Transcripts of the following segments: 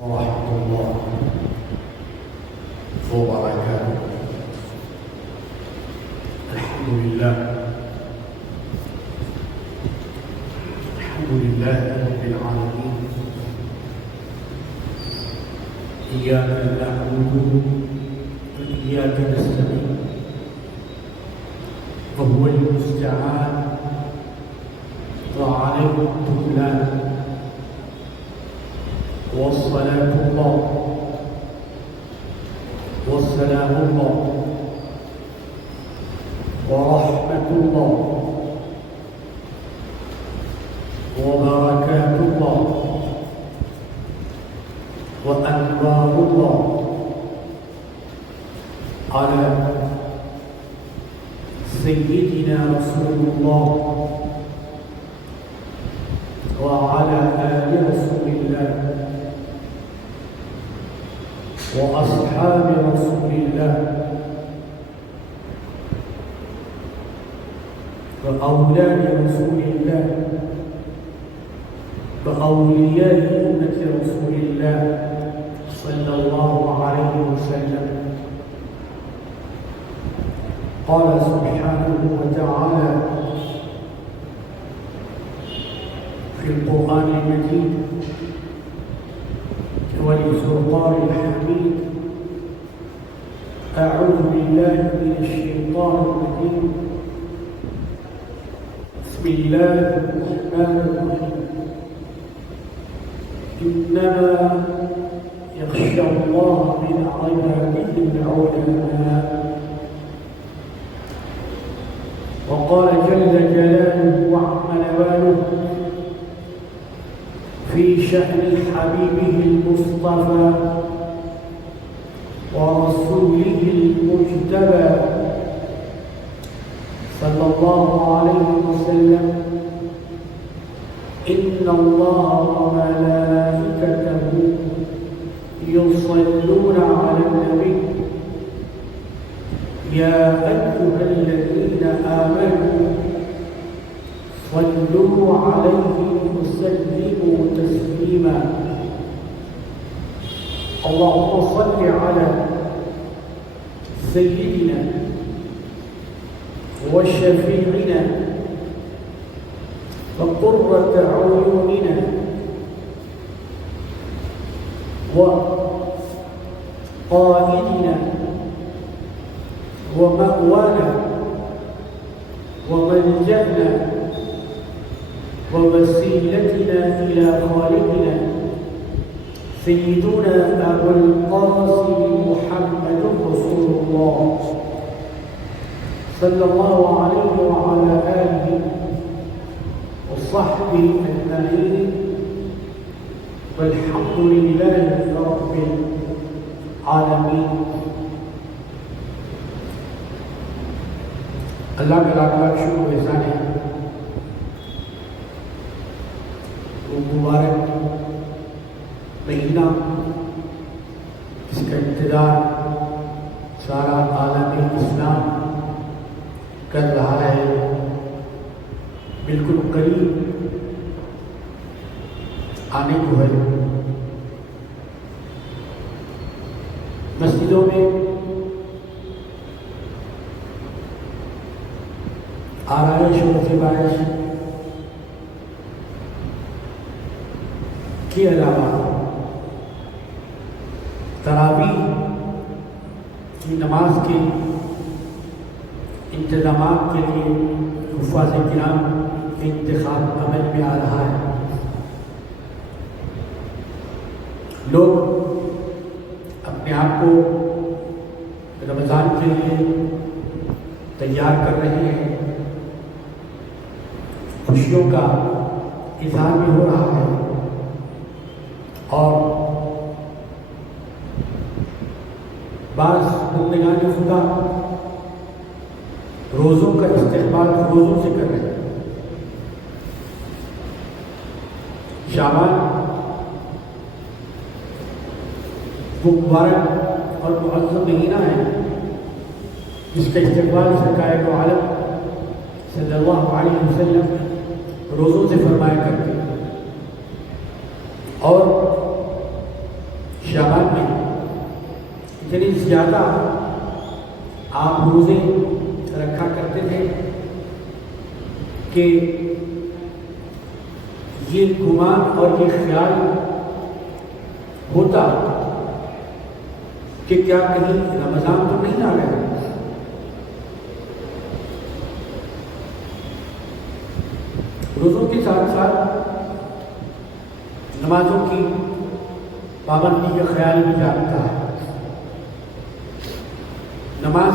ورحمة الله وبركاته. الحمد لله رب العالمين. إياك نعبد وإياك نستعين وهو المستعان وعليه التكلان. والصلاة الله والسلام الله ورحمة الله وبركات الله وأنوار الله على سيدنا رسول الله وعلى آل رسول الله وأصحاب رسول الله وأولاد رسول الله وأولياء أمة رسول الله صلى الله عليه وسلم. قال سبحانه وتعالى في القرآن المجيد والفرقان الحميد: أعوذ بالله من الشيطان الرجيم. بسم الله الرحمن الرحيم. إنما يخشى الله من عباده العلماء. وقال جل جلاله وعم نواله في شأن حبيبه المصطفى ورسوله المجتبى صلى الله عليه وسلم: إن الله وملائكته يصلون على النبي يا أيها الذين آمنوا صلوا عليه وسلموا تسليما. اللهم صل على سيدنا وشفيعنا وقرة عيوننا وقائدنا ومأوانا وملجأنا ووسيلتنا إلى خالقنا سيدنا أبو القاسم محمد رسول الله صلى الله عليه وعلى آله وصحبه أجمعين. والحمد لله رب العالمين. اللہ کا لاکھ لاکھ شکر و احسان ہے. مبارک مہینہ اس کا انتظار سارا عالم اسلام کر رہا ہے. بالکل قریب آنے کو ہے. مسجدوں میں آرائش و زیبائش کے علاوہ تراویح کی نماز کے انتظامات کے لیے حفاظ کرام کا انتخاب عمل میں آ رہا ہے. لوگ اپنے آپ کو رمضان کے لیے تیار کر رہے ہیں. خوشیوں کا اظہار بھی ہو رہا ہے اور بعض بندگان خدا روزوں کا استقبال روزوں سے کر رہے ہیں. شعبان وہ مبارک اور معظم مہینہ ہے جس کا استقبال سرکار دو عالم صلی اللہ علیہ وسلم روزوں سے فرمایا کرتے. اور شعبان میں اتنی زیادہ آپ روزے رکھا کرتے تھے کہ یہ گمان اور یہ خیال ہوتا کہ کیا کہیں رمضان تو نہیں آ گیا. روزوں کے ساتھ ساتھ نمازوں کی پابندی کا خیال بھی جاتا ہے. نماز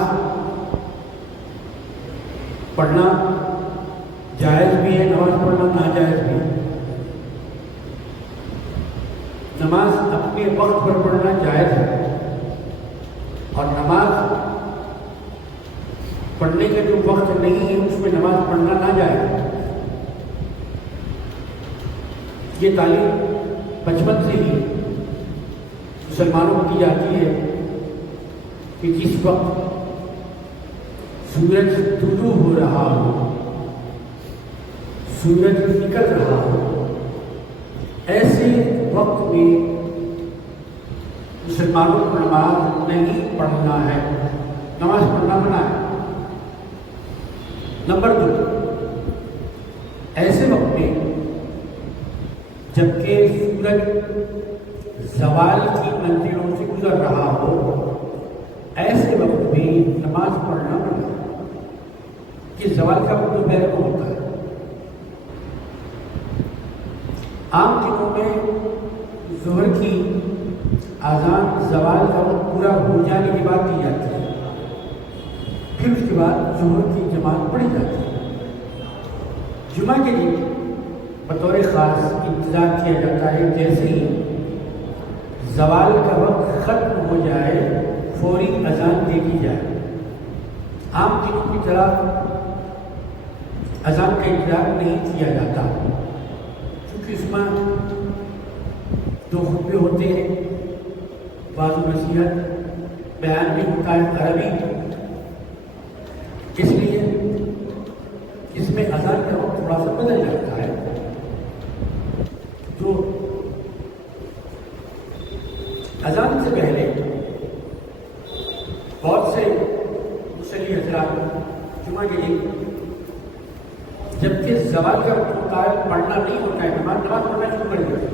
پڑھنا جائز بھی ہے، نماز پڑھنا ناجائز بھی ہے. نماز اپنے وقت پر پڑھنا جائز ہے اور نماز پڑھنے کا جو وقت نہیں ہے اس میں نماز پڑھنا ناجائز ہے. یہ تعلیم بچپن سے ہی مسلمانوں کو کی جاتی ہے کہ جس وقت سورج طلوع ہو رہا ہو، سورج نکل رہا ہو، ایسے وقت میں مسلمانوں کو نماز نہیں پڑھنا ہے، نماز پڑھنا منع ہے. نمبر 2، ایسے وقت میں جبکہ سورج زوال کی منزلوں سے گزر رہا ہو، ایسے وقت میں نماز پڑھنا منع ہے. کہ زوال کا وقت دوپہر کو ہوتا ہے. عام دنوں میں ظہر کی اذان زوال کا وقت پورا ہو جانے کے بعد دی جاتی ہے، پھر اس کے بعد ظہر کی جماعت پڑھی جاتی ہے. جمعہ کے لیے بطور خاص انتظار کیا جاتا ہے، جیسے ہی زوال کا وقت ختم ہو جائے فوری اذان دے دی جائے. عام دنوں کی طرح اذان کا انتظار نہیں کیا جاتا کیونکہ اس میں 2 خطبے ہوتے ہیں، بعض نصیحت بیان بھی ہوتا ہے عربی، اس لیے اس میں اذان کا وقت تھوڑا سا بدل جاتا ہے. تو اذان سے پہلے بہت سے مصلی حضرات جمعہ کے لیے جبکہ زوال کا وقت ہوتا ہے پڑھنا نہیں ہوتا ہے، نماز پڑھنا شروع کر دیتے ہیں.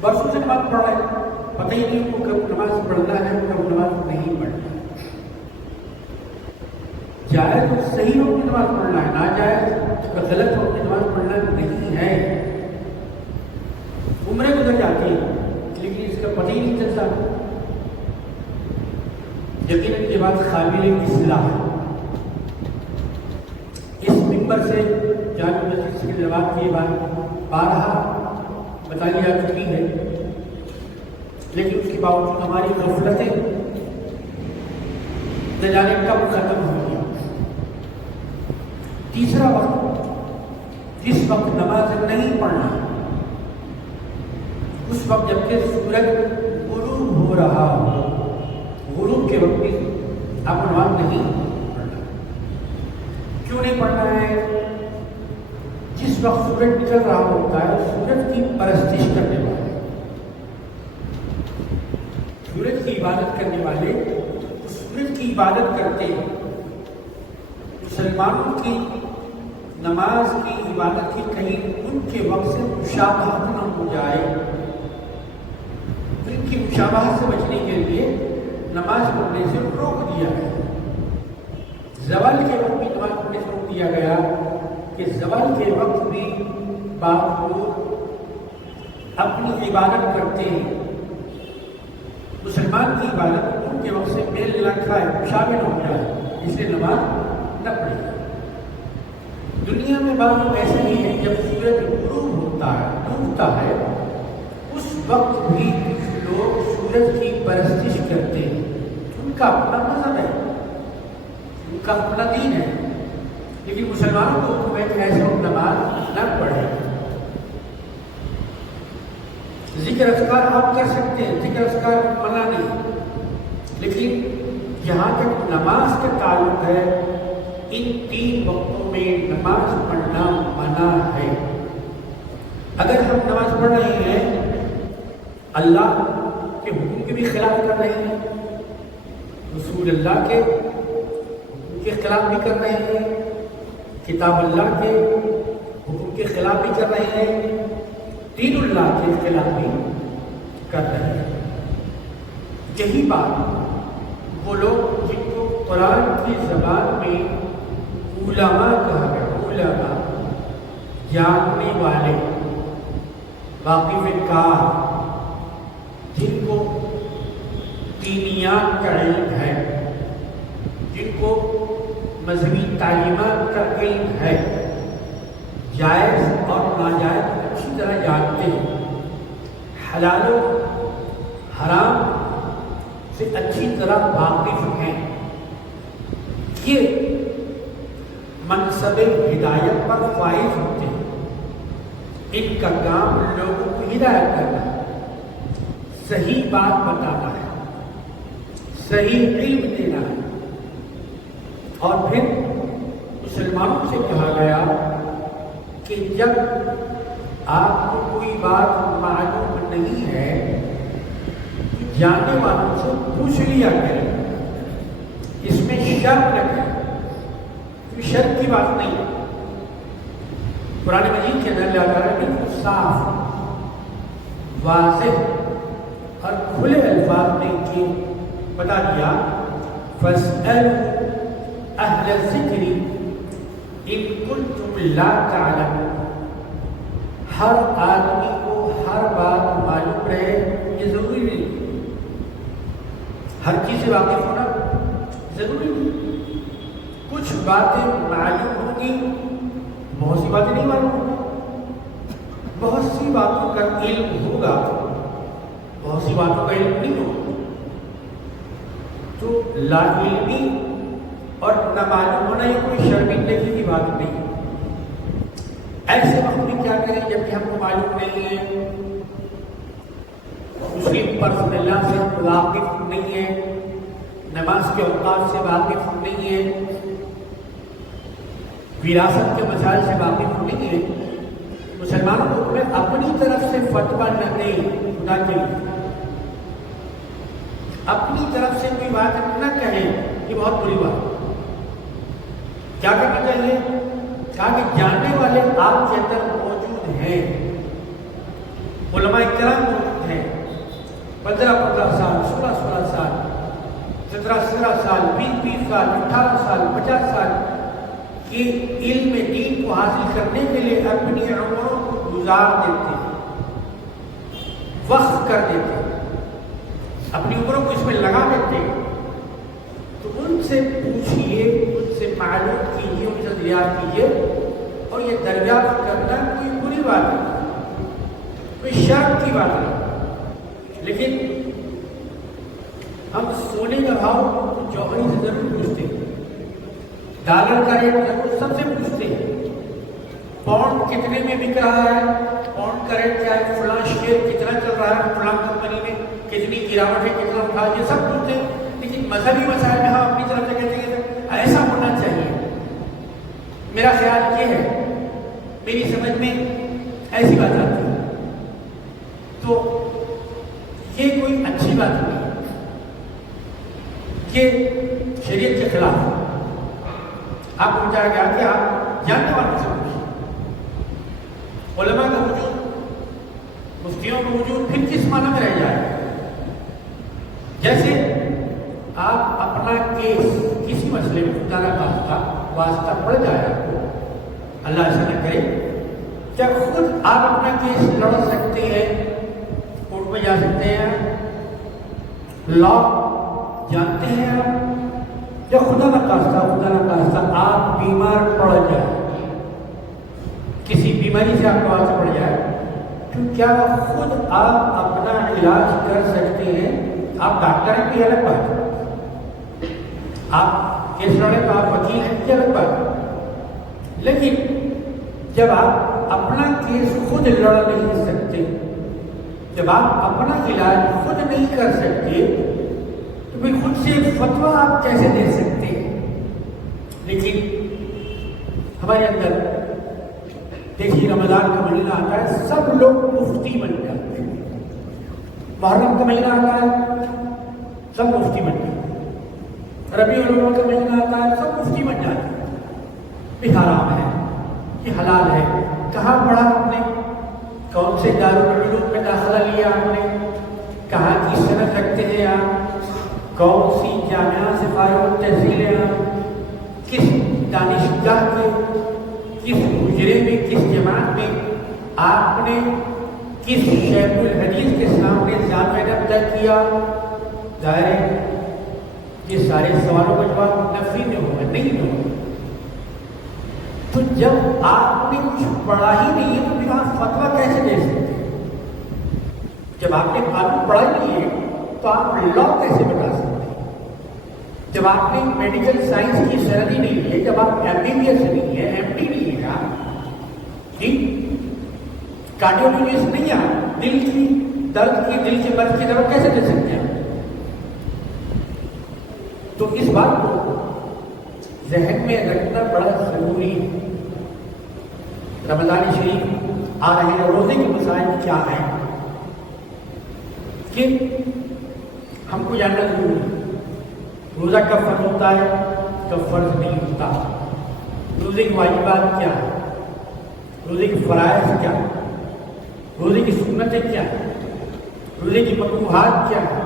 برسوں سے نماز پڑھ رہے ہیں، پتہ ہی نہیں کو کب نماز پڑھنا ہے کب نماز نہیں پڑھنا ہے. جائز تو صحیح وقت میں نماز پڑھنا ہے، ناجائز غلط وقت میں نماز پڑھنا نہیں ہے. عمریں گزر جاتی ہیں لیکن اس کا پتہ ہی نہیں چلتا. یقیناً یہ بات قابل اصلاح ہے. اس ممبر سے جامع مسجد سے جواب کی بات بارہا بتائی جا چکی ہے، لیکن اس کے باوجود ہماری غفلتیں نہ جانے کب ختم ہو گیا. تیسرا وقت جس وقت نماز نہیں پڑھنا، اس وقت جبکہ سورج غروب ہو رہا ہو، غروب کے وقت بھی آپ نماز نہیں پڑھنا. کیوں نہیں پڑھنا ہے؟ جس وقت سورج نکل رہا ہوتا ہے سورج کی پرستش کرنے والے، سورج کی عبادت کرنے والے سورج کی عبادت کرتے ہیں. مسلمانوں کی نماز کی عبادت کی کہیں ان کے وقت سے مشابہت نہ ہو جائے. ان کی مشابہت سے بچنے کے لیے نماز پڑھنے سے روک دیا گیا. زوال کے وقت بھی نماز پڑھنے سے روک دیا گیا کہ زوال کے وقت بھی بعض لوگ اپنی عبادت کرتے ہیں. مسلمان کی عبادت ان کے وقت سے میل ملا کھائے شامل ہو جائے، اس لیے نماز نہ پڑھے. دنیا میں بعض لوگ ایسے ہی ہیں جب سورج غروب ہوتا ہے ڈوبتا ہے اس وقت بھی کچھ لوگ سورج کی پرستش کرتے ہیں. ان کا اپنا مذہب ہے، ان کا اپنا دین ہے، لیکن مسلمانوں کو حکم ہے کہ ایسے نماز نہ پڑھے. ذکر اذکار آپ کر سکتے ہیں، ذکر اذکار منع نہیں، لیکن جہاں تک نماز کا تعلق ہے ان 3 وقتوں میں نماز پڑھنا منع ہے. اگر ہم نماز پڑھ رہے ہیں، اللہ بھی خلاف کر رہے ہیں، رسول اللہ کے حکم کے خلاف بھی کر رہے ہیں، کتاب اللہ کے حکم کے خلاف بھی کر رہے ہیں، دین اللہ کے خلاف بھی کر رہے ہیں۔ یہی بات وہ لوگ جن کو قرآن کی زبان میں علماء کہا گیا، علماء جاننے والے، واقف کار، جن کو دینیات کا علم ہے، جن کو مذہبی تعلیمات کا علم ہے، جائز اور ناجائز اچھی طرح جانتے ہیں، حلال و حرام سے اچھی طرح واقف ہیں، یہ منصب ہدایت پر فائز ہوتے ہیں۔ ان کا کام لوگوں کو ہدایت کرنا ہے، صحیح بات بتانا ہے، صحیح علم دینا ہے۔ اور پھر مسلمانوں سے کہا گیا کہ جب آپ کو کوئی بات معلوم نہیں ہے تو جاننے والوں سے پوچھ لیا کریں، اس میں شرط نہ کریں، کوئی شرط کی بات نہیں۔ قرآن مجید کے اندر اللہ تعالیٰ نے بالکل صاف، واضح اور کھلے الفاظ میں یہ بتا دیا، فَاسْأَلُوا أَهْلَ الذِّكْرِ إِن كُنتُمْ لَا تَعْلَمُونَ۔ ہر آدمی کو ہر بات معلوم رہے یہ ضروری نہیں، ہر چیز سے واقف ہونا ضروری نہیں۔ کچھ باتیں معلوم ہوں گی، بہت سی باتیں نہیں معلوم ہوگی، بہت سی باتوں کا علم ہوگا، بہت سی باتوں کا علم نہیں ہوگا۔ تو لا علمی اور نہ معلوم ہونا یہ کوئی شرمندگی کی بات نہیں۔ ایسے وقت میں کیا کریں جب کہ ہم کو معلوم نہیں ہے، مسلم پرسن اللہ سے ہم واقف نہیں ہے، نماز کے اوقات سے واقف نہیں ہے، وراثت کے مسائل سے واقف نہیں ہے، مسلمانوں کو تمہیں اپنی طرف سے فتویٰ نہ دیں، خدا کے لیے اپنی طرف سے کوئی بات نہ کہیں، یہ بہت بری بات۔ کیا کرنا چاہیے؟ کہا کہ جاننے والے آپ کے اندر موجود ہیں، علماء کرام موجود ہیں، 15 سال، 16 سال، 17 سال، 20 سال، 18 سال، 50 سال کہ علم دین کو حاصل کرنے کے لیے اپنی عمروں کو گزار دیتے ہیں، وقف کر دیتے ہیں، اپنی عمروں کو اس میں لگا دیتے ہیں۔ تو ان سے پوچھئے، ان سے معلوم کیجیے، ان سے دریافت کیجیے، اور یہ دریافت کرنا کوئی بری بات نہیں، کوئی شرط کی بات نہیں۔ لیکن ہم سونے کا بھاؤ جوہری سے ضرور پوچھتے ہیں، ڈالر کا ریٹ ضرور سب سے پوچھتے ہیں، پاؤنڈ کتنے میں بک رہا ہے، پاؤنڈ کا ریٹ کیا ہے، فلاں شیئر کتنا چل رہا ہے، فلاں کمپنی میں کتنی گراوٹ ہے، کتنا اٹھا، یہ سب پوچھتے ہیں۔ لیکن مذہبی مسائل میں ہم اپنی طرف سے کہتے ہیں کہ ایسا ہونا چاہیے، میرا خیال یہ ہے، میری سمجھ میں ایسی بات آتی ہے، تو یہ کوئی اچھی بات نہیں، یہ شریعت کے خلاف ہے۔ آپ کو بتایا گیا کہ آپ جاننے والوں سے پوچھیں، علماء کا وجود، مفتیوں کا وجود پھر کس معنی میں رہ جائے؟ جیسے آپ اپنا کیس کسی مسئلے میں خدا نہ واسطہ پڑ جائے آپ کو، اللہ ایسا نہ کرے، کیا خود آپ اپنا کیس لڑ سکتے ہیں، کورٹ میں جا سکتے ہیں، لا جانتے ہیں آپ؟ یا خدا نہ خاصہ آپ بیمار پڑ جائے، کسی بیماری سے آپ کو واسطہ پڑ جائے، تو کیا خود آپ اپنا علاج کر سکتے ہیں؟ آپ ڈاکٹر ہیں، یہ الگ بات ہے، آپ کیس لڑے تو آپ وکیل ہیں، یہ الگ بات ہے، لیکن جب آپ اپنا کیس خود لڑ نہیں سکتے، جب آپ اپنا علاج خود نہیں کر سکتے، تو پھر خود سے فتویٰ آپ کیسے دے سکتے ہیں؟ لیکن ہمارے اندر دیکھیے رمضان کا مہینہ آتا ہے، سب لوگ مفتی بن جاتے ہیں، محرم کا مہینہ آتا ہے سب مفتی بن جاتے، ربیع الاول کا مہینہ آتا ہے سب مفتی بن جاتے ہیں، یہ حرام ہے یہ حلال ہے، کہاں پڑھا آپ نے، کون سے دارالعلوم میں داخلہ لیا آپ نے، کہاں کی سند رکھتے ہیں آپ، کون سی جامعہ سے فارغ التحصیل ہیں آپ، کس دانشگاہ کے کس حجرے میں کس جماعت میں آپ نے کس شیخ الحدیث کے سامنے ذات ادب طے کیا، ظاہر ہے یہ سارے سوالوں کا جواب نفی میں ہوگا، نہیں ہوگا۔ تو جب آپ نے کچھ پڑھا ہی نہیں ہے تو پھر آپ فتویٰ کیسے دے سکتے ہیں؟ جب آپ نے قانون پڑھا ہی نہیں ہے تو آپ لا کیسے بتا سکتے ہیں؟ جب آپ نے میڈیکل سائنس کی سند ہی نہیں ہے، جب آپ ایم بی بی ایس نہیں ہے، ایم ڈی نہیں ہے، کارڈیولوجسٹ نہیں ہے، دل کی درد کی دل کے مرض کی دوا کیسے دے سکتے ہیں؟ تو اس بات کو ذہن میں رکھنا بڑا ضروری ہے۔ رمضان شریف آ رہے ہیں، روزے کے مسائل کیا ہیں کہ ہم کو جاننا ضروری ہے۔ روزہ کب فرض ہوتا ہے، کب فرض نہیں ہوتا، روزے کی واجبات کیا ہے، روزے کی فرائض کیا ہے، روزے کی سنتیں کیا ہے، روزے کی مکروہات کیا ہے،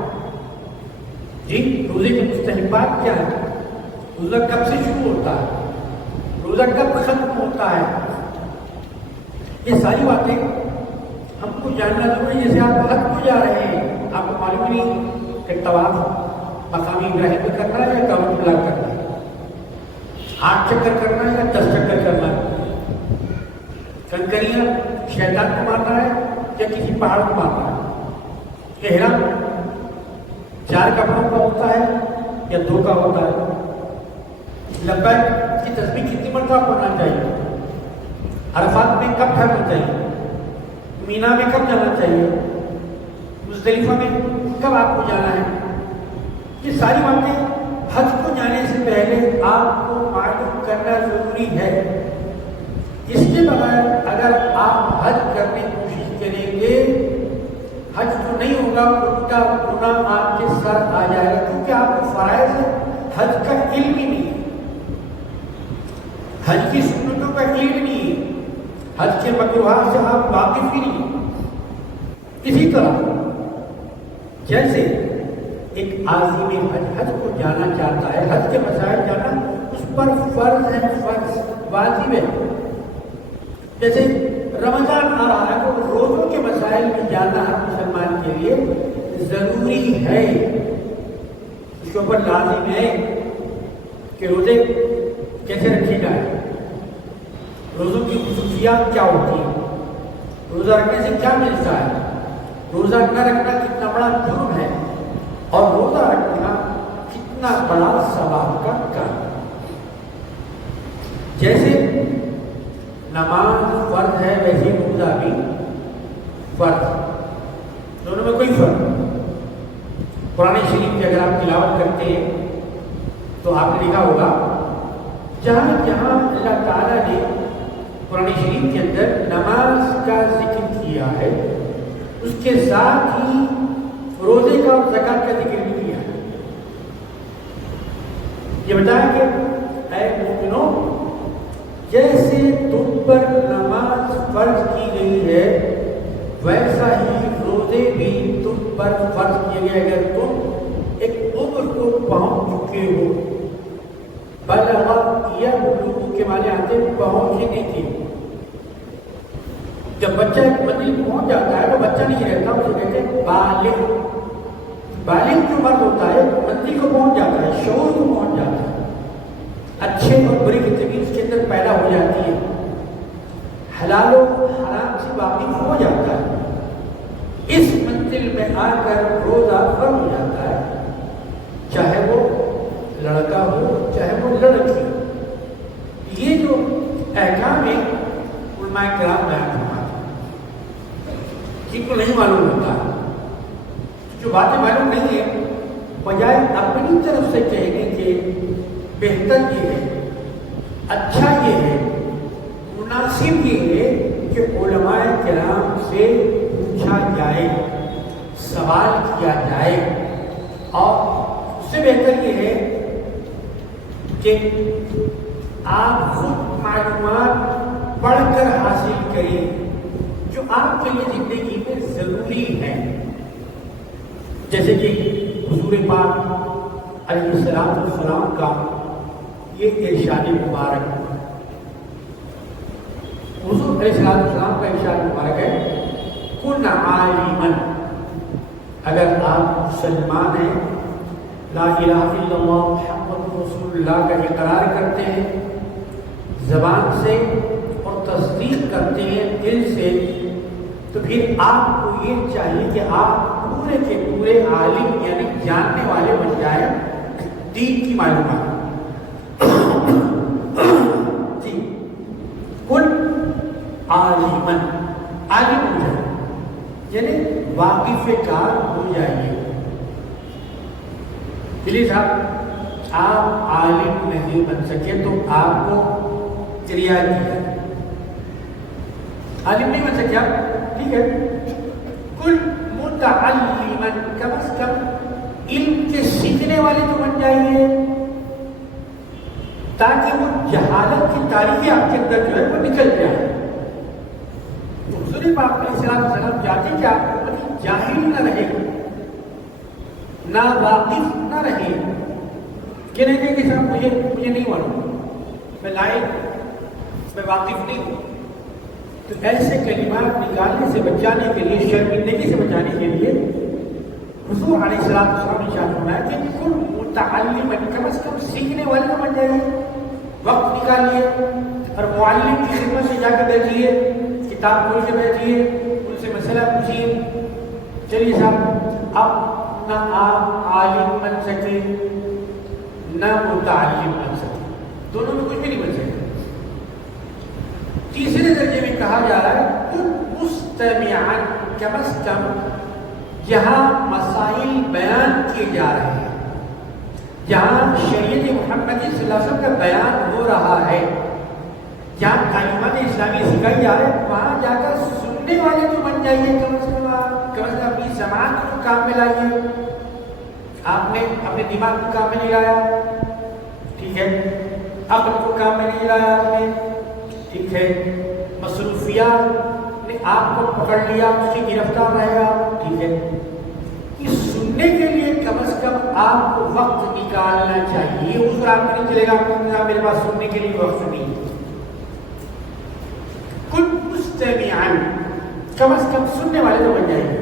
جی روزے کے مستحبات کیا ہے، روزہ کب سے شروع ہوتا ہے، روزہ کب ختم ہوتا ہے، یہ ساری باتیں ہم کو جاننا ضروری ہے۔ جیسے آپ حج کو جا رہے ہیں، آپ کو معلوم نہیں کہ طواف مقامی ابراہیم میں کرنا ہے یا کعبۃ اللہ کرنا ہے، 8 چکر کرنا ہے یا 10 چکر کرنا ہے، کنکریاں شیطان کو مارنا ہے یا کسی پہاڑ کو مارنا ہے، احرام 4 کپڑوں کا ہوتا ہے یا 2 کا ہوتا ہے، لبیک کی تسبیح کتنی مرتبہ پڑھنا چاہیے، عرفات میں کب ٹھہرنا چاہیے، مینا میں کب جانا چاہیے، مزدلفہ میں کب آپ کو جانا ہے، یہ ساری باتیں حج کو جانے سے پہلے آپ کو معلوم کرنا ضروری ہے۔ اس کے بغیر اگر آپ حج کرنے کی کوشش کریں گے، حج تو نہیں ہوگا، الٹا گناہ آپ کے سر آ جائے گا، کیونکہ آپ کو فرائض حج کا علم ہی نہیں ہے، حج کی سنتوں کا علم نہیں ہے، حج کے مکروہات سے آپ واقف ہی نہیں ہیں۔ اسی طرح جیسے ایک عازم حج کو جانا چاہتا ہے، حج کے مسائل جانا اس پر فرض ہے، فرض واجب ہے۔ جیسے رمضان آ رہا ہے تو روزوں کے مسائل میں جاننا ہر مسلمان کے لیے ضروری ہے، اس کے اوپر لازم ہے کہ روزے کیسے رکھے جائیں، روزوں کی خصوصیات کیا ہوتی ہیں، روزہ رکھنے سے کیا ملتا ہے، روزہ نہ رکھنا کتنا بڑا جرم ہے، اور روزہ رکھنا کتنا بڑا ثواب کا کام۔ جیسے نماز فرض ہے ویسے روزہ بھی فرض، دونوں میں کوئی فرق نہیں۔ قرآن شریف کی اگر آپ تلاوت کرتے ہیں تو آپ نے دیکھا ہوگا جہاں جہاں اللہ تعالیٰ نے قرآن شریف کے اندر نماز کا ذکر کیا ہے، اس کے ساتھ ہی روزے کا اور زکوٰۃ کا ذکر بھی کیا ہے۔ یہ بتایا کہ اے مومنوں، جیسے تم پر نماز فرض کی گئی ہے ویسا ہی روزے بھی تم پر فرض کیے گئے۔ اگر تم ایک عمر کو پہنچ چکے ہو، بلغ یبلغ کے معنی آتے پہنچنے کی، جب بچہ ایک منزل پہنچ جاتا ہے تو بچہ نہیں رہتا، اسے کہتے ہیں بالغ۔ بالغ جو مرد ہوتا ہے منزل کو پہنچ جاتا ہے، شعور کو پہنچ جاتا ہے، اچھے اور برے کی تمیز اس کے اندر پیدا ہو جاتی ہے، حلال و حرام سے واقف ہو جاتا ہے، اس منزل میں آ کر روزہ فرض ہو جاتا ہے، چاہے وہ لڑکا ہو چاہے وہ لڑکی ہو۔ یہ جو احکام ہے علماء کرام بیان فرماتے ہیں، جن کو نہیں معلوم ہوتا، جو باتیں معلوم نہیں ہے، بجائے اپنی طرف سے کہنے کے بہتر یہ ہے، اچھا یہ ہے، مناسب یہ ہے کہ علماء کرام سے پوچھا جائے، سوال کیا جائے، اور اس سے بہتر یہ ہے کہ آپ خود معلومات پڑھ کر حاصل کریں جو آپ کے لیے زندگی میں ضروری ہے. جیسے کہ حضور پاک علیہ السلام کا یہ ارشاد مبارک، حضور علیہ السلام کا ارشاد مبارک ہے کن عالما. اگر آپ مسلمان ہیں، لا الہ الا اللہ محمد رسول اللہ کا اقرار کرتے ہیں زبان سے اور تصدیق کرتے ہیں دل سے، تو پھر آپ کو یہ چاہیے کہ آپ پورے کے پورے عالم یعنی جاننے والے بن جائیں دین کی معلومات. جی کن عالما، عالم ہو جائے یعنی واقف کار ہو جائیے. چلیے صاحب آپ عالم نہیں بن سکے تو آپ کو کریا کیا عالم نہیں بن سکے آپ، ٹھیک ہے. کل متعلما، کم از کم علم کے سیکھنے والے تو بن جائیے تاکہ وہ جہالت کی تاریخی آپ کے اندر جو ہے وہ نکل جائے. حضور پاک علیہ السلام چاہتے کہ آپ کو جاہل نہ رہے، نہ واقف نہ رہے، کہ نہیں کہ صاحب مجھے نہیں معلوم، میں لائق، میں واقف نہیں ہوں. تو ایسے کلمات نکالنے سے بچانے کے لیے، شرمندگی سے بچانے کے لیے حضور علیہ السلام نے ارشاد فرمایا کہ کل متعلما، کم از کم سیکھنے والے بن جائیے، وقت نکالیے اور معلم کی خدمت سے جا کے بیٹھیے، کتاب کھول کے بیٹھیے، ان سے مسئلہ پوچھیے. چلیے صاحب اب نہ آپ عالم بن سکے نہ متعلم بن سکے، دونوں میں کچھ بھی نہیں بن سکے. تیسرے درجے میں کہا جا رہا ہے کن مستمعا، کم از کم جہاں مسائل بیان کیے جا رہے ہیں، جہاں شریعت محمدی صلی اللہ علیہ وسلم کا بیان ہو رہا ہے، جہاں تعلیمات اسلامی سکھائی جا رہی ہے، وہاں جا کر سننے والے تو بن جائیے. کم از کم اپنی زبان کو کام میں لائیے. آپ نے اپنے دماغ کو کام میں نہیں لایا، ٹھیک ہے، عقل کو کام میں نہیں لایا آپ نے، ٹھیک ہے، مصروفیات نے آپ کو پکڑ لیا، اس کی گرفتار رہے گا، ٹھیک ہے. کہ سننے کے لیے کم از کم آپ کو وقت نکالنا چاہیے. یہ حضور آپ کو نہیں چلے گا میرے پاس سننے کے لیے وقت نہیں. کن مستمعا، کم از کم سننے والے تو بن جائیں گے.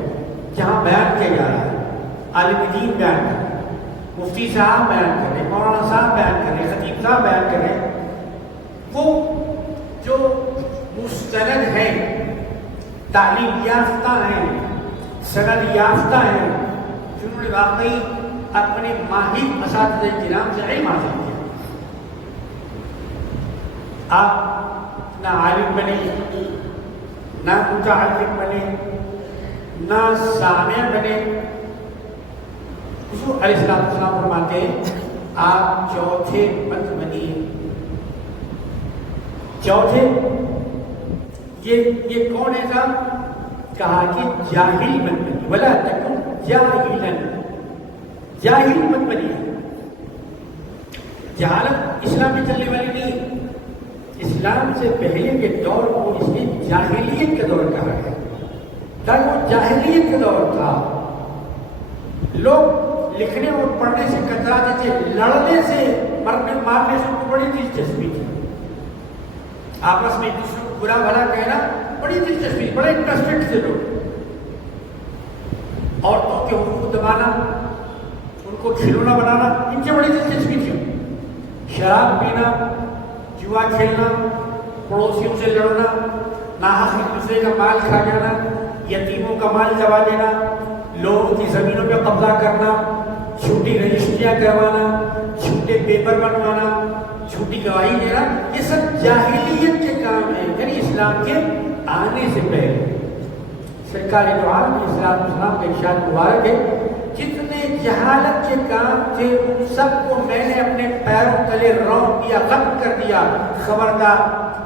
جہاں بیان کیا جا رہا ہے، عالم دین بیان کر رہے ہیں، مفتی صاحب بیان کر رہے ہیں، مولانا صاحب بیان کر رہے ہیں، خطیب صاحب بیان کر رہے ہیں، وہ جو مستند ہیں، تعلیم یافتہ ہیں، سند یافتہ ہیں، جنہوں نے واقعی اپنے ماہر اساتذہ کرام سے علم حاصل کیا. آپ نہ عالم بنے، نہ متعلم بنے، نہ سامع بنے. حضور علیہ السلام فرماتے ہیں آپ چوتھے مت بنیے. چوتھے یہ کون ہے صاحب؟ کہا کہ جاہل مت بنیے، ولا تکن جاہلا، جاہل مت بنیے. جہالت اسلام میں چلنے والی نہیں. اسلام سے پہلے کے دور کو اس نے جاہلیت کا دور کہا ہے، تاکہ وہ جاہلیت کا دور تھا. لوگ لکھنے اور پڑھنے سے کتراتے تھے، لڑنے سے، مرنے مارنے سے ان کو بڑی دلچسپی تھی. آپس میں ایک دوسرے کو برا بھلا کہنا بڑی دلچسپی، بڑے انٹرسٹڈ تھے لوگ. عورتوں کے حقوق دبانا، ان کو کھلونا بنانا، ان سے بڑی دلچسپی تھی. شراب پینا، جوا کھیلنا، پڑوسیوں سے لڑنا، ناحق ایک دوسرے کا مال کھا جانا، یتیموں کا مال دبا دینا، لوگوں کی زمینوں پہ قبضہ کرنا، چھوٹی رجسٹریاں کروانا، چھوٹے پیپر بنوانا، چھوٹی گواہی دینا، یہ سب جاہلیت کے کام ہیں. یعنی اسلام کے آنے سے پہلے سرکار دو عالم علیہ السلام کا ارشاد مبارک ہے جتنے جہالت کے کام تھے ان سب کو میں نے اپنے پیروں تلے رونق دیا، ختم کر دیا. خبردار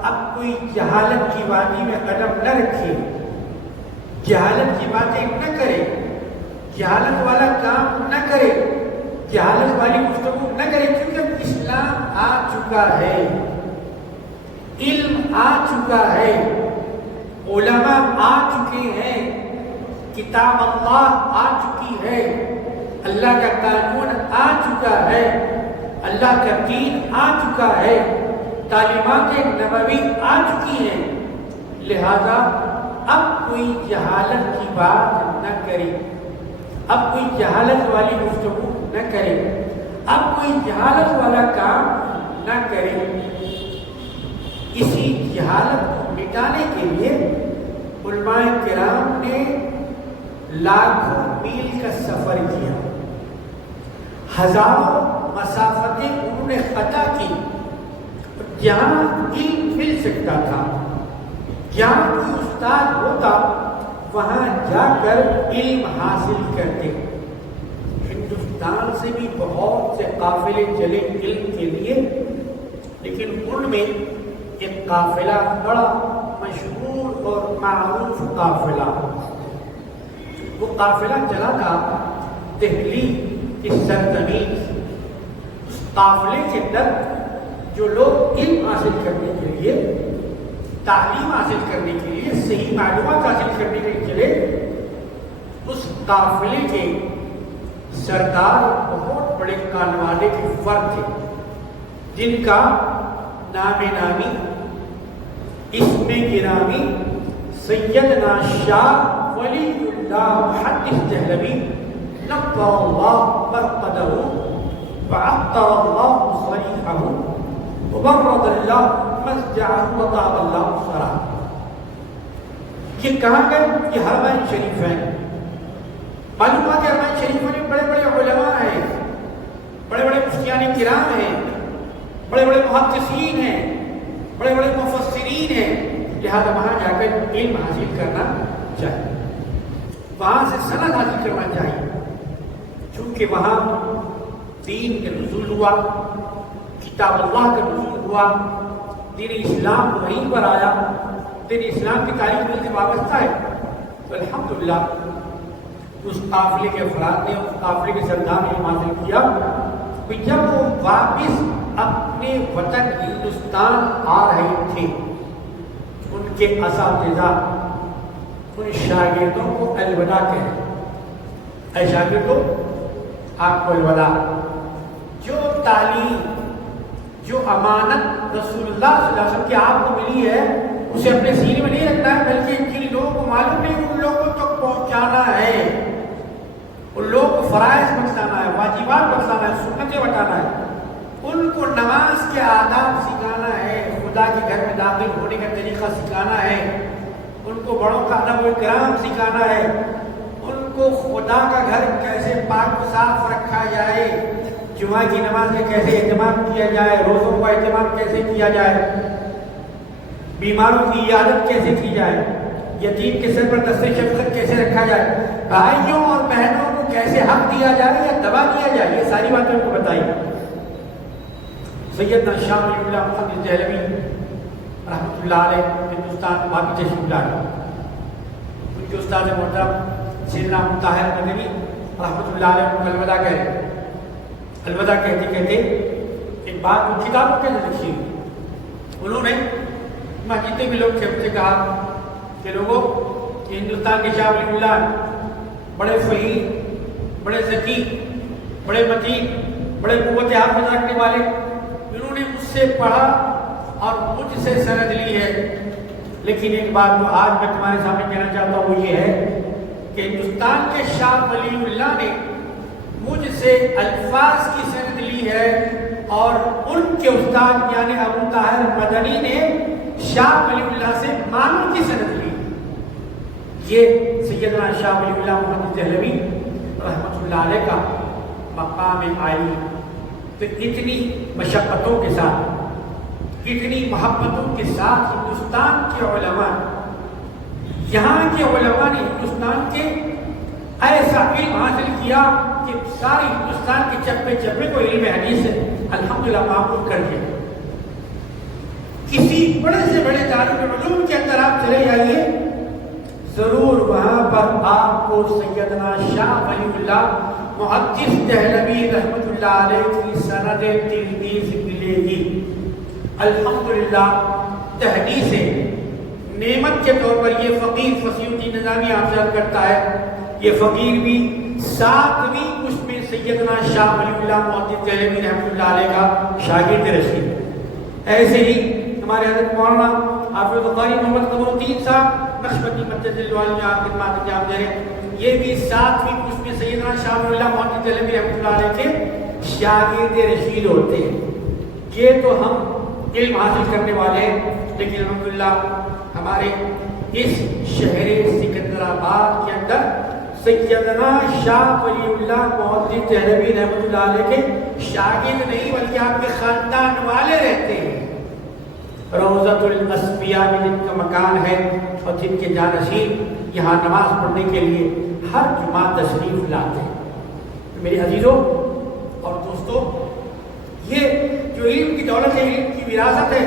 اب کوئی جہالت کی وادی میں قدم نہ رکھے، جہالت کی باتیں نہ کرے. جہالت والا کام نہ کرے، جہالت والی گفتگو نہ کرے، کیونکہ اسلام آ چکا ہے، علم آ چکا ہے، علماء آ چکے ہیں، کتاب اللہ آ چکی ہے، اللہ کا قانون آ چکا ہے، اللہ کا دین آ چکا ہے، تعلیمات نبوی آ چکی ہیں، لہذا اب کوئی جہالت کی بات نہ کرے، اب کوئی جہالت والی گفتگو نہ کرے، اب کوئی جہالت والا کام نہ کرے۔ اسی جہالت کو مٹانے کے لیے علماء کرام نے لاکھوں میل کا سفر کیا، ہزاروں مسافتیں انہوں نے قطع کی، جہاں علم مل سکتا تھا، جہاں کوئی استاد ہوتا وہاں جا کر علم حاصل کرتے۔ ہندوستان سے بھی بہت سے قافلے چلے علم کے لیے، لیکن ان میں ایک قافلہ بڑا مشہور اور معروف قافلہ، وہ قافلہ چلا تھا دہلی کی سرزمین سے۔ اس قافلے کے اندر جو لوگ علم حاصل کرنے کے لیے، تعلیم حاصل کرنے کے لیے، صحیح معلومات حاصل کرنے کے لیے چلے، اس قافلے کے سردار بہت بڑے کانوالے کے فرد تھے، جن کا نام نامی، اسم گرامی سیدنا شاہ ولی اللہ محدث دہلوی نور اللہ مرقدہ وعطر اللہ صریحہ وبرد اللہ مسجعہ وطاب اللہ سرہ۔ یہ کہاں گئے؟ یہ حرمین شریف ہیں۔ معلوم ہوا کہ حرمین شریف میں بڑے بڑے علماء ہیں، بڑے بڑے مفتیان کرام ہیں، بڑے بڑے محدثین ہیں، بڑے بڑے مفسرین ہیں، لہذا وہاں جا کر علم حاصل کرنا چاہیے، وہاں سے سند حاصل کرنا چاہیے، چونکہ وہاں دین کا نزول ہوا، کتاب اللہ کا نزول ہوا، دین اسلام وہیں پر آیا، دین اسلام کی تعلیم سے وابستہ ہے۔ تو الحمدللہ اس قافلے کے افراد نے، اس قافلے کے سردار نے حاصل کیا کہ جب وہ واپس اپنے وطن ہندوستان آ رہے تھے، ان کے اساتذہ ان شاگردوں کو الوداع کہیں، اے شاگردوں آپ کو الوداع، جو تعلیم، جو امانت رسول اللہ صلی اللہ علیہ وسلم کی آپ کو ملی ہے، اسے اپنے سینے میں نہیں رکھنا ہے، بلکہ جن لوگوں کو معلوم نہیں ان لوگوں تک پہنچانا ہے، ان لوگوں کو فرائض بتانا ہے، واجبات بتانا ہے، سنتیں بتانا ہے، ان کو نماز کے آداب سکھانا ہے، خدا کے گھر میں داخل ہونے کا طریقہ سکھانا ہے، ان کو بڑوں کا ادب و اکرام سکھانا ہے، ان کو خدا کا گھر کیسے پاک و صاف رکھا جائے، جمعہ کی نماز میں کیسے اہتمام کیا جائے، روزوں کا اہتمام کیسے کیا جائے، بیماروں کی عیادت کیسے کی جائے، یتیم کے سر پر دست شفقت کیسے رکھا جائے، بھائیوں اور بہنوں کو کیسے حق دیا جائے یا دبا دیا جائے، یہ ساری باتیں ان کو بتائی۔ سیدنا شاہ ولی اللہ محدث دہلوی رحمۃ اللہ علیہ ہندوستان باقی تشریف لائے، ان کے استاد محترم سیدنا مطہر مدنی رحمۃ اللہ علیہ کو الوداع کہہ رہے، الوداع کہتے کہتے ایک بات ان کتابوں کے اندر لکھی، انہوں نے جتنے بھی لوگ تھے ان سے کہا کہ لوگوں، کہ ہندوستان کے شاہ ولی اللہ بڑے فہیم، بڑے ذکی، بڑے متین، بڑے قوت حافظ رکھنے والے، انہوں نے مجھ سے پڑھا اور مجھ سے سند لی ہے، لیکن ایک بات جو آج میں تمہارے سامنے کہنا چاہتا ہوں وہ یہ ہے کہ ہندوستان کے شاہ ولی اللہ نے مجھ سے الفاظ کی سند لی ہے، اور ان کے استاد یعنی ابو طاہر مدنی نے شاہ ولی اللہ سے معنی کی سند لی۔ یہ سیدنا شاہ ولی اللہ محدث دہلوی رحمۃ اللہ علیہ کا مقام عالی۔ تو اتنی مشقتوں کے ساتھ، اتنی محبتوں کے ساتھ ہندوستان کے علماء، یہاں کے علماء نے ہندوستان کے ایسا علم حاصل کیا کہ ساری ہندوستان کے چپے چپے کو علم حدیث سے الحمدللہ معمول کر دیا۔ کسی بڑے سے بڑے دارالعلوم کے اندر آپ چلے جائیے، ضرور وہاں پر آپ کو سیدنا شاہ ولی اللہ محدث دہلوی رحمۃ اللہ علیہ کی سند تلمیذ ملے گی۔ الحمدللہ تحدیث نعمت کے طور پر یہ فقیر فصیح الدین نظامی آپ سے عرض کرتا ہے، یہ فقیر بھی 7ویں اس میں سیدنا شاہ ولی اللہ محدث دہلوی رحمۃ اللہ علیہ کا شاگرد رشید۔ ایسے ہی ہمارے حضرت مولانا حافظ قاری محمد قمر الدین صاحب نقشبندی مجد الوالی میں آپ خدمات انجام دے رہے ہیں، یہ بھی 7ویں اس میں سیدنا شاہ ولی اللہ محدث دہلوی رحمۃ اللہ علیہ کے شاگرد رشید ہوتے ہیں۔ یہ تو ہم علم حاصل کرنے والے ہیں، لیکن الحمدللہ ہمارے اس شہر سکندر آباد کے اندر سیدنا شاہ ولی اللہ محدث دہلوی رحمۃ اللہ علیہ کے شاگرد نہیں بلکہ آپ کے خاندان والے رہتے ہیں۔ روضۃ الاسفیاء میں جن کا مکان ہے اور جن کے جانشین یہاں نماز پڑھنے کے لیے ہر جمعہ تشریف لاتے ہیں۔ میرے عزیزوں اور دوستوں، یہ جو علم کی دولت ہے، علم کی وراثت ہے،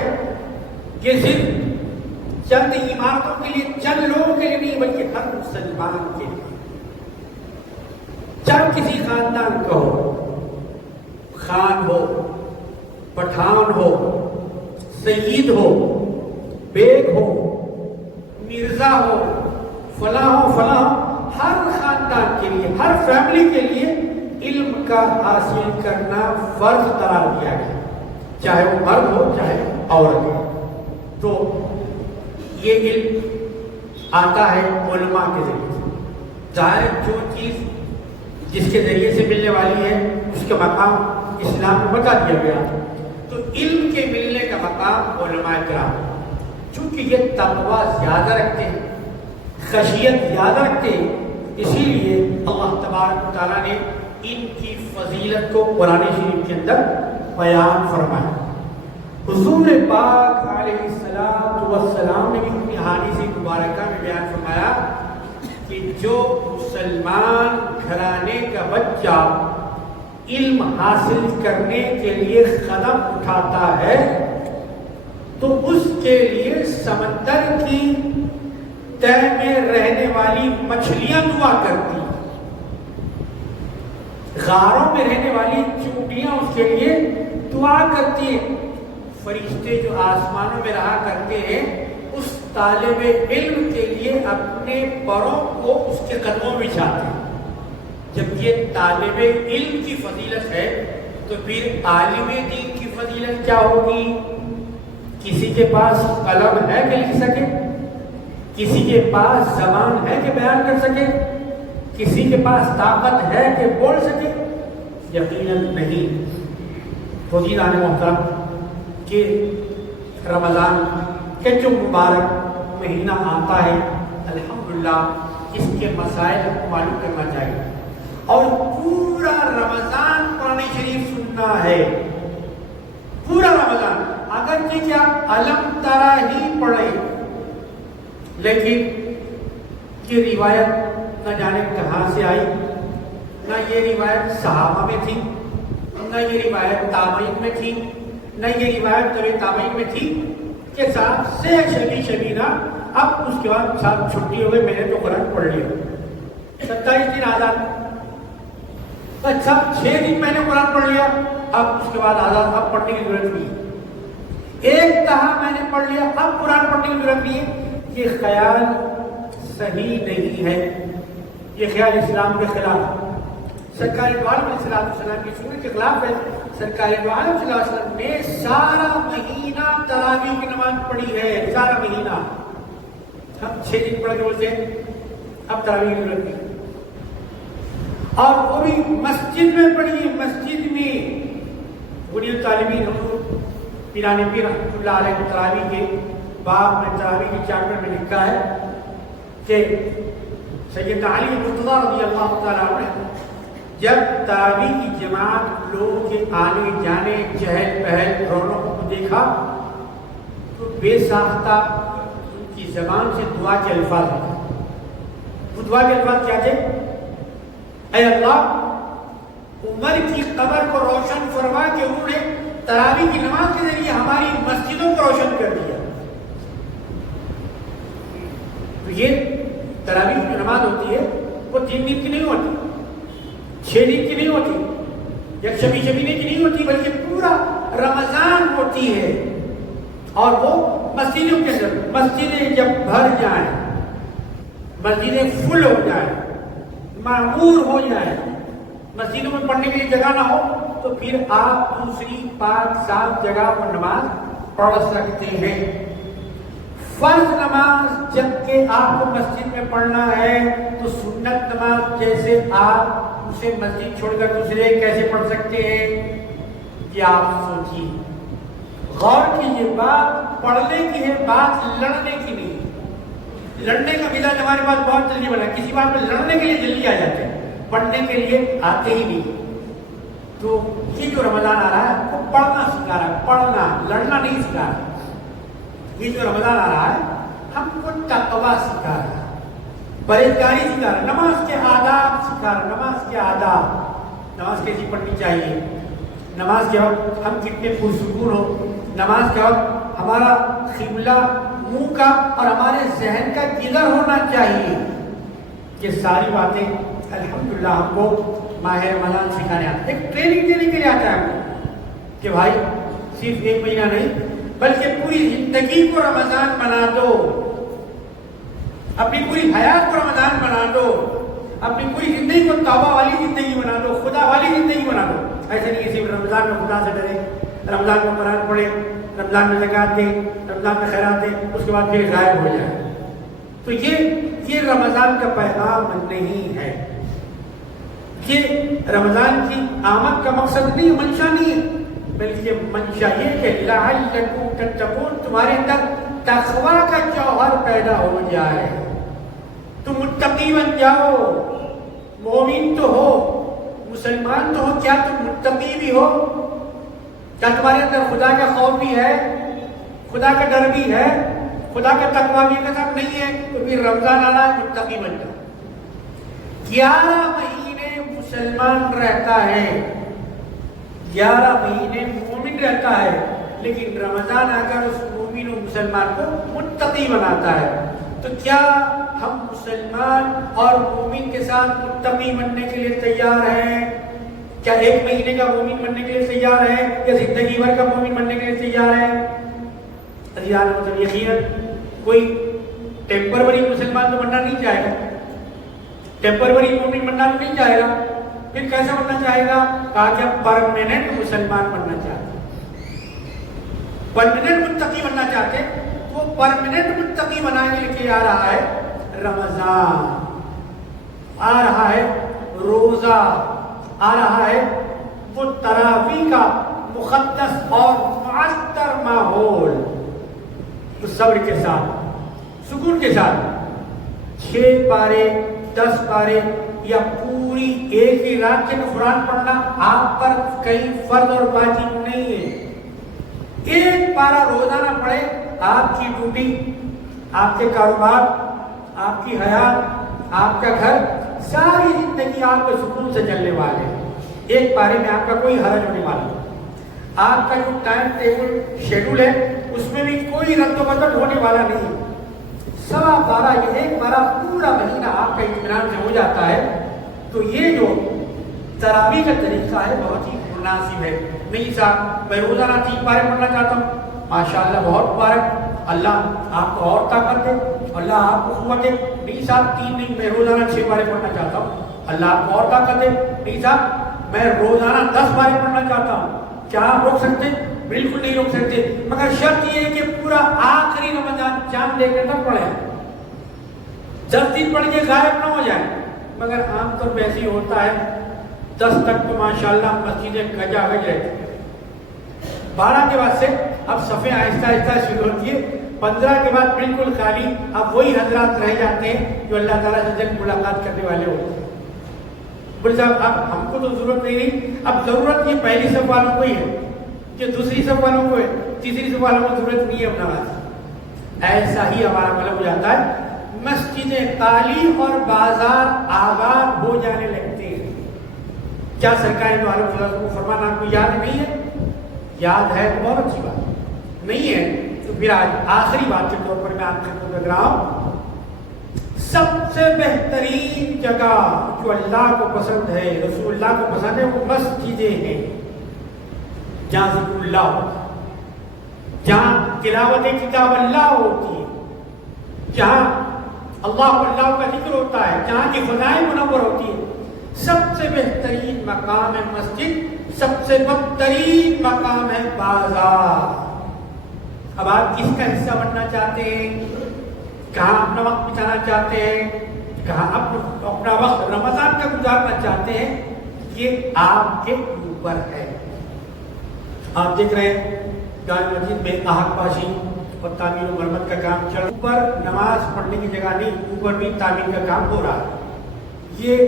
یہ صرف چند عمارتوں کے لیے، چند لوگوں کے لیے نہیں بلکہ ہر مسلمان کے لیے۔ چاہے کسی خاندان کا ہو، خان ہو، پٹھان ہو، سید ہو، بیگ ہو، مرزا ہو، فلاں ہو، ہر خاندان کے لیے، ہر فیملی کے لیے علم کا حاصل کرنا فرض قرار دیا گیا، چاہے وہ مرد ہو چاہے عورت ہو۔ تو یہ علم آتا ہے علماء کے ذریعے سے۔ ظاہر جو چیز جس کے ذریعے سے ملنے والی ہے اس کا مقام اسلام میں بتا دیا گیا، تو علم کے ملنے کا مقام علماء کرام، چونکہ یہ تقوی زیادہ رکھتے ہیں، خشیت زیادہ رکھتے ہیں، اسی لیے اللہ تبارک و تعالیٰ نے ان کی فضیلت کو قرآن شریف کے اندر بیان فرمایا۔ حضور پاک علیہ السلام نے بھی اپنی حدیث مبارکہ میں بیان فرمایا کہ جو مسلمان گھرانے کا بچہ علم حاصل کرنے کے لیے قدم اٹھاتا ہے تو اس کے لیے سمندر کی تہ میں رہنے والی مچھلیاں دعا کرتی، غاروں میں رہنے والی چونٹیاں اس کے لیے دعا کرتی ہیں، فرشتے جو آسمانوں میں رہا کرتے ہیں اس طالب علم کے لیے اپنے پروں کو اس کے قدموں میں بچھاتے ہیں۔ جب یہ طالب علم کی فضیلت ہے تو پھر عالم دین کی فضیلت کیا ہوگی؟ کسی کے پاس قلم ہے کہ لکھ سکے؟ کسی کے پاس زبان ہے کہ بیان کر سکے؟ کسی کے پاس طاقت ہے کہ بول سکے؟ یقیناً نہیں۔ فضیلان محترم کہ رمضان کے جو مبارک مہینہ آتا ہے، الحمدللہ اس کے مسائل کو معلوم کرنا چاہیے اور پورا رمضان قرآن شریف سننا ہے، پورا رمضان، اگرچہ کیا علم ترا ہی پڑھے، لیکن یہ روایت نہ جانے کہاں سے آئی، نہ یہ روایت صحابہ میں تھی، نہ یہ روایت تابعین میں تھی، نہ یہ روایت تبع تابعین میں تھی کہ صاحب سے شبینہ اب اس کے بعد صاحب چھٹی ہو گئی، میں نے تو قرآن پڑھ لیا، 27 دن آزاد، اچھا 6 دن میں نے قرآن پڑھ لیا، اب اس کے بعد آزاد، اب پڑھنے کی ضرورت نہیں ہے، ایک دہا میں نے پڑھ لیا اب قرآن پڑھنے کی ضرورت نہیں ہے۔ یہ خیال صحیح نہیں ہے، یہ خیال اسلام کے خلاف، سرکار دو عالم علیہ السلام کی سنت کے خلاف ہے۔ سرکار دو عالم صلی اللہ علیہ وسلم نے سارا مہینہ تراویح کی نماز پڑھی ہے، سارا مہینہ، ہم 6 دن پڑھ کے بولتے ہیں اب تراویح کی ضرورت نہیں، اور وہ بھی مسجد میں پڑھی، مسجد میں بنی الطالبین حضور پیران پیر رحمۃ اللہ علیہ تراویح کے باب میں، تراویح کے چیپٹر میں لکھا ہے کہ سیدنا علی مرتضیٰ رضی اللہ تعالیٰ عنہ جب تراویح کی جماعت لوگوں کے آنے جانے، چہل پہل، رونق کو دیکھا تو بے ساختہ ان کی زبان سے دعا کے الفاظ نکلے۔ وہ دعا کے الفاظ کیا تھے؟ اے اللہ عمر کی قبر کو روشن فرما کہ انہوں نے تراویح کی نماز کے ذریعے ہماری مسجدوں کو روشن کر دیا۔ تو یہ تراویح کی نماز ہوتی ہے، وہ 3 دن کی نہیں ہوتی، 6 دن کی نہیں ہوتی، یا شبی شبینے کی نہیں ہوتی، بلکہ پورا رمضان ہوتی ہے۔ اور وہ مسجدوں کے اندر، مسجدیں جب بھر جائیں، مسجدیں فل ہو جائیں، معمور ہو جائیں، مسجدوں میں پڑھنے کے لیے جگہ نہ ہو، تو پھر آپ دوسری پاک صاف جگہ پر نماز پڑھ سکتے ہیں۔ فرض نماز جب کہ آپ کو مسجد میں پڑھنا ہے تو سنت نماز جیسے آپ اسے مسجد چھوڑ کر دوسرے کیسے پڑھ سکتے ہیں؟ یہ آپ سوچیے، غور کیجیے، بات پڑھنے کی ہے، بات لڑنے کی نہیں۔ لڑنے کا مزاج ہمارے پاس بہت جلدی بنا، کسی بات پہ لڑنے کے لیے جلدی آ جاتے ہیں، پڑھنے کے لیے آتے ہی نہیں۔ تو یہ جو رمضان آ رہا ہے وہ پڑھنا سکھا رہا ہے، پڑھنا، لڑنا نہیں سکھا رہا۔ یہ جو رمضان آ رہا ہے ہم کو تقویٰ سکھا رہا ہے، پرہیزگاری سکھا رہا ہے، نماز کے آداب سکھا رہا ہے، نماز کے آداب، نماز کیسی پڑھنی چاہیے، نماز کے وقت ہم کتنے پرسکون ہو، نماز کے وقت ہمارا قبلہ منہ کا اور ہمارے ذہن کا کدھر ہونا چاہیے، یہ ساری باتیں الحمدللہ ہم کو ماہ رمضان سکھانے آتا ہے، ایک ٹریننگ دینے کے لیے آتا ہے ہم کو کہ بھائی صرف 1 مہینہ نہیں بلکہ پوری زندگی کو رمضان بنا دو، اپنی پوری حیات کو رمضان بنا دو، اپنی پوری زندگی کو توبہ والی زندگی بنا دو، خدا والی زندگی بنا دو۔ ایسے نہیں صرف رمضان میں خدا سے ڈرے، رمضان میں قرآن پڑھے، رمضان میں زکوٰۃ دے، رمضان میں خیرات دے، اس کے بعد پھر غائب ہو جائے۔ تو یہ رمضان کا پیغام نہیں ہے، یہ رمضان کی آمد کا مقصد نہیں، منشا نہیں ہے، بلکہ منشا یہ کہ لعلکم تتقون، تمہارے اندر تقویٰ کا جوہر پیدا ہو جائے، تم متقی بن جاؤ، مومن تو ہو، مسلمان تو ہو، کیا تم متقی بھی ہو؟ کیا تمہارے اندر خدا کا خوف بھی ہے، خدا کا ڈر بھی ہے، خدا کا تقویٰ بھی کے ساتھ نہیں ہے؟ تو پھر رمضان آنا ہے، متقی بن جاؤ۔ 11 مہینے مسلمان رہتا ہے، 11 مہینے مومن رہتا ہے، لیکن رمضان آ کر اس مومن و مسلمان کو متقی بناتا ہے۔ تو کیا ہم مسلمان اور مومن کے ساتھ متقی بننے کے لیے تیار ہیں؟ کیا 1 مہینے کا مومن بننے کے لیے تیار ہیں یا زندگی بھر کا مومن بننے کے لیے تیار ہیں؟ مطلب یقیناً کوئی ٹیمپروری مسلمان تو بننا نہیں چاہے گا، ٹیمپروری مومن بننا نہیں چاہے گا، پھر کیسا بننا چاہے گا؟ کہا کہ پرماننٹ مسلمان بننا چاہتے، پرماننٹ متقی بننا چاہتے، وہ پرماننٹ متقی بنانے کے لیے آ رہا ہے رمضان، آ رہا ہے روزہ، آ رہا ہے وہ تراویح کا مقدس اور معطر ماحول، صبر کے ساتھ، سکون کے ساتھ 6 پارے 10 پارے یا پوری ایک ہی رات کے قرآن پڑھنا آپ پر کئی فرض اور واجب نہیں ہے۔ 1 پارہ روزانہ پڑھے، آپ کی ڈیوٹی، آپ کے کاروبار، آپ کی حیات، آپ کا گھر، ساری زندگی آپ کے سکون سے چلنے والے ہیں۔ 1 پارے میں آپ کا کوئی حرج ہونے والا نہیں، آپ کا جو ٹائم ٹیبل شیڈول ہے اس میں بھی کوئی رد و بدل ہونے والا نہیں۔ 12.25 یہ 1 پارہ پورا مہینہ آپ کا اطمینان سے ہو جاتا ہے۔ تو یہ جو تراویح کا طریقہ ہے بہت ہی مناسب ہے۔ نہیں صاحب میں روزانہ 3 پارے پڑھنا چاہتا ہوں، ماشاءاللہ بہت مبارک، اللہ آپ کو اور طاقت دے، اللہ آپ کو قوت دے۔ نہیں صاحب 3 نہیں، میں روزانہ 6 پارے پڑھنا چاہتا ہوں، اللہ آپ کو اور طاقت دے۔ نہیں صاحب میں روزانہ 10 پارے پڑھنا چاہتا ہوں، کیا آپ روک سکتے؟ بالکل نہیں روک سکتے، مگر شرط یہ ہے کہ پورا آخری رمضان چاند دیکھنے تک پڑھے، 10 دن پڑھ کے غائب نہ ہو جائے۔ مگر عام طور پہ ایسی ہوتا ہے 10 تک تو ماشاءاللہ مسجدیں گجا گج رہتی، 12 کے بعد سے اب صفیں آہستہ آہستہ شروع ہوتی ہے، 15 کے بعد بالکل خالی، اب وہی حضرات رہ جاتے ہیں جو اللہ تعالیٰ سے جلد ملاقات کرنے والے ہوتے ہیں۔ بولے صاحب اب ہم کو تو ضرورت نہیں، اب ضرورت یہ پہلی صف والوں کو ہی ہے، جو دوسری صف والوں کو ہے، تیسری صف والوں کو ضرورت نہیں ہے نماز۔ ایسا ہی ہمارا مطلب ہو جاتا ہے، مسجدیں خالی اور بازار آباد ہو جانے لگتے ہیں۔ کیا سرکار دو عالم صلی اللہ علیہ وسلم کو فرمانا آپ کو یاد نہیں ہے؟ یاد ہے تو بہت اچھی بات، نہیں ہے تو پھر آج آخری بات کے طور پر میں آپ کو بتا رہا ہوں، سب سے بہترین جگہ جو اللہ کو پسند ہے، رسول اللہ کو پسند ہے، وہ مسجدیں ہیں جہاں ذکر اللہ ہوتا ہے، جہاں تلاوت کتاب اللہ ہوتی ہے، جہاں اللہ کا ذکر ہوتا ہے، جہاں کی فضائل منور ہوتی ہے۔ سب سے بہترین مقام ہے مسجد، سب سے بدترین مقام ہے بازار۔ اب آپ کس کا حصہ بننا چاہتے ہیں؟ کہاں اپنا وقت بچانا چاہتے ہیں؟ کہاں اپنا وقت رمضان کا گزارنا چاہتے ہیں؟ یہ آپ کے اوپر ہے۔ آپ دیکھ رہے ہیں جامع مسجد میں آہٹ پاشی اور تعمیر و مرمت کا کام چل رہا ہے۔ اوپر نماز پڑھنے کی جگہ نہیں، اوپر بھی تعمیر کا کام ہو رہا ہے۔ یہ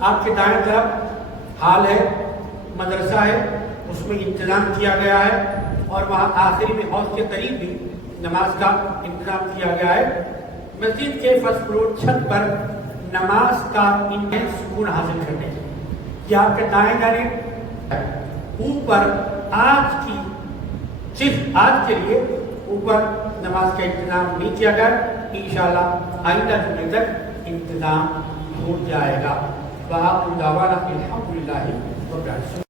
آپ کے دائیں طرف ہال ہے، مدرسہ ہے، اس میں انتظام کیا گیا ہے، اور وہاں آخری میں حوض کے قریب بھی نماز کا انتظام کیا گیا ہے۔ مسجد کے فرسٹ فلور چھت پر نماز کا سکون حاصل کرنے کے یہ آپ کے دائیں جانے اوپر آج کی صرف آج کے لیے اوپر نماز کا انتظام نہیں کیا گیا، انشاءاللہ آئندہ جمعے تک انتظام ہو جائے گا۔ وآخر دعوانا الحمدللہ رب العالمین۔